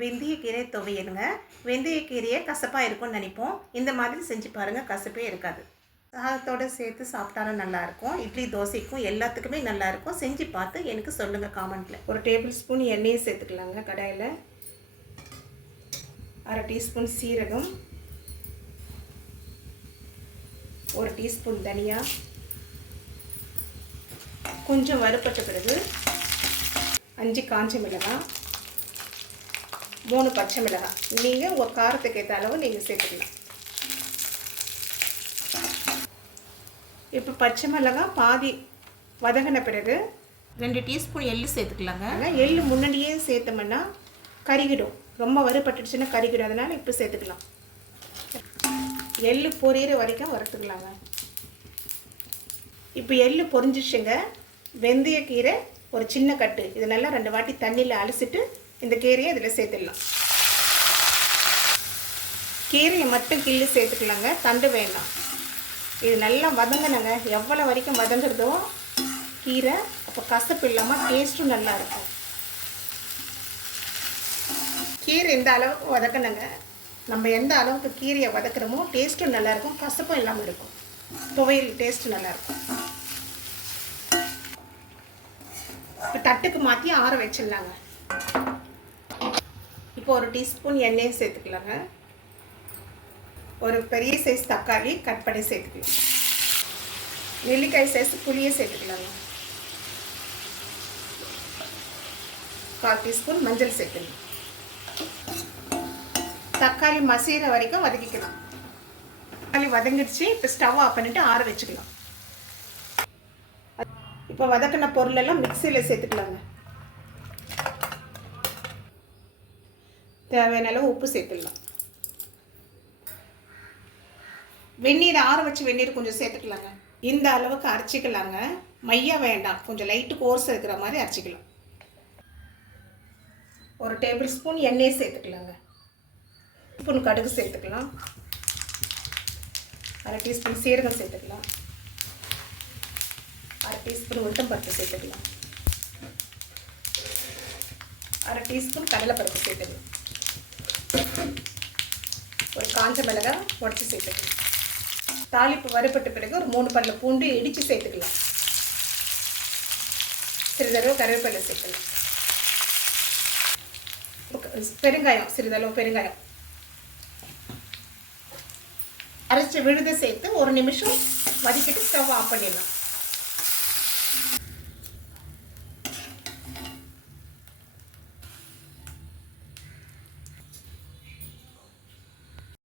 வெந்தயக்கீரை துவையலுங்க. வெந்தயக்கீரையே கசப்பாக இருக்கும்னு நினைப்போம். இந்த மாதிரி செஞ்சு பாருங்கள், கசப்பே இருக்காது. சாதத்தோடு சேர்த்து சாப்பிட்டாலும் நல்லாயிருக்கும். இட்லி தோசைக்கும் எல்லாத்துக்குமே நல்லாயிருக்கும். செஞ்சு பார்த்து எனக்கு சொல்லுங்கள் காமெண்ட்டில். ஒரு டேபிள் ஸ்பூன் எண்ணெயை சேர்த்துக்கலாங்க கடாயில். அரை டீஸ்பூன் சீரகம், ஒரு டீஸ்பூன் தனியா, கொஞ்சம் வறுப்பட்ட பிறகு 5 காஞ்ச மிளகாய், 3 பச்சை மிளகாய். நீங்கள் உங்கள் காரத்துக்கு ஏற்ற அளவு நீங்கள் சேர்த்துக்கலாம். இப்போ பச்சை மிளகாய் பாதி வதங்கின பிறகு 2 டீஸ்பூன் எள்ளு சேர்த்துக்கலாங்க. ஆனால் எள்ளு முன்னாடியே சேர்த்தோம்னா கருகிடும், ரொம்ப வறுபட்டுடுச்சுன்னா கருகிடும். அதனால் இப்போ சேர்த்துக்கலாம். எள்ளு பொரியிற வரைக்கும் வறுத்துக்கலாங்க. இப்போ எள்ளு பொரிஞ்சிச்சுங்க. வெந்தயக்கீரை ஒரு சின்ன கட்டு, இது நல்லா 2 வாட்டி தண்ணியில் அலசிட்டு இந்த கீரையை இதில் சேர்த்துடலாம். கீரையை மட்டும் கிள்ளி சேர்த்துக்கலாங்க, தண்டு வேண்டாம். இது நல்லா வதங்கணுங்க. எவ்வளோ வரைக்கும் வதங்குறதோ கீரை, அப்போ கசப்பு இல்லாமல் டேஸ்ட்டும் நல்லா இருக்கும். கீரை இந்த அளவுக்கு வதக்கணுங்க. நம்ம எந்த அளவுக்கு கீரையை வதக்குறோமோ டேஸ்ட்டும் நல்லாயிருக்கும், கசப்பும் இல்லாமல் இருக்கும். துவையல் டேஸ்ட்டு நல்லாயிருக்கும். இப்போ தட்டுக்கு மாற்றி ஆற வச்சிடலாங்க. இப்போ ஒரு டீஸ்பூன் எண்ணெயை சேர்த்துக்கலாங்க. ஒரு பெரிய சைஸ் தக்காளி கட் பண்ணி சேர்த்துக்கலாம். நெல்லிக்காய் சைஸ் புளியை சேர்த்துக்கலாங்க. 1/4 டீஸ்பூன் மஞ்சள் சேர்த்துக்கலாம். தக்காளி மசிகிற வரைக்கும் வதக்கிக்கலாம். தக்காளி வதங்கிடுச்சு. இப்போ ஸ்டவ் ஆஃப் பண்ணிவிட்டு ஆற வச்சுக்கலாம். இப்போ வதக்கின பொருளெல்லாம் மிக்சியில் சேர்த்துக்கலாங்க. தேவையான அளவு உப்பு சேர்த்துக்கலாம். வெந்நீர் ஆற வச்சு வெந்நீர் கொஞ்சம் சேர்த்துக்கலாங்க. இந்த அளவுக்கு அரைச்சிக்கலாங்க. மையம் வேண்டாம், கொஞ்சம் லைட்டு கோர்ஸ் இருக்கிற மாதிரி அரைச்சிக்கலாம். ஒரு டேபிள் ஸ்பூன் எண்ணெய் சேர்த்துக்கலாங்க. ஸ்பூன் கடுகு சேர்த்துக்கலாம். அரை டீஸ்பூன் சீரகம் சேர்த்துக்கலாம். அரை டீஸ்பூன் உளுத்தம்பருப்பு சேர்த்துக்கலாம். அரை டீஸ்பூன் கடலைப்பருப்பு சேர்த்துக்கலாம். ஒரு காஞ்ச மிளகாய் உடச்சி சேர்த்துக்கலாம். தாளிப்பு வறுபட்ட பிறகு ஒரு 3 பல்லு பூண்டு இடித்து சேர்த்துக்கலாம். சிறிதளவு கருவேப்பிலை சேர்த்துக்கலாம். பெருங்காயம், சிறிதளவு பெருங்காயம், அரைச்ச விழுதை சேர்த்து 1 நிமிஷம் வதக்கிட்டு ஸ்டவ் ஆஃப் பண்ணிடலாம்.